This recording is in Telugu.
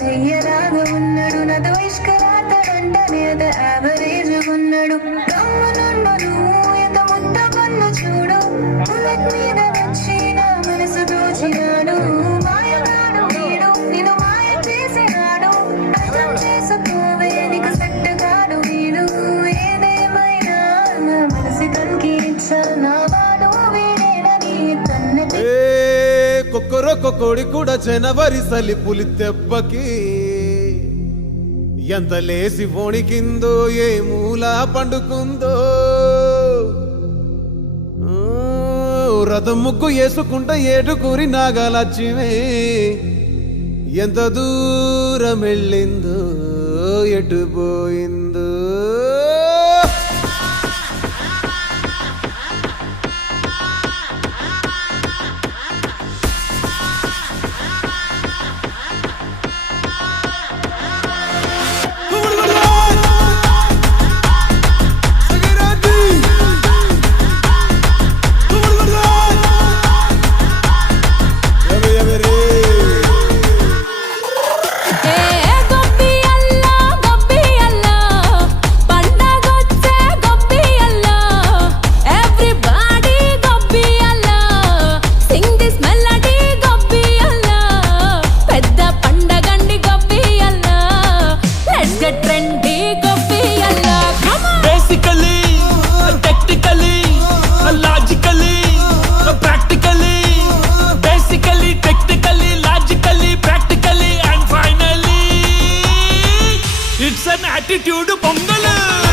నెయ్యలాగా ఉన్నాడు నాతో ఇష్కరాతడంటనే యావరేజ్ ఉన్నాడు కమ్మునున్నాడు ఎంత ముద్ద పన్ను చూడు బుల్లెట్ మీద వచ్చి నా మనసు దోచినాడు మాయగాడు వీడు నేను మాయ చేసినాడు అర్థం చేసుకోవే నీకు సెట్ కాడు వీడు ఏదేమైనా నా మనసు కనికి ఇచ్చా నా వాడు వీడేనని తన్నది కొక్కరొక్క కోడి కూడా జనవరి సలి పులి దెబ్బకి ఎంత లేసి వణికిందో ఏ మూల పండుకుందో రథం ముగ్గు వేసుకుంట ఏడుకూరి నాగలక్ష్మి ఎంత దూరం వెళ్ళిందో ఎటు పోయిందో It's an attitude pongal.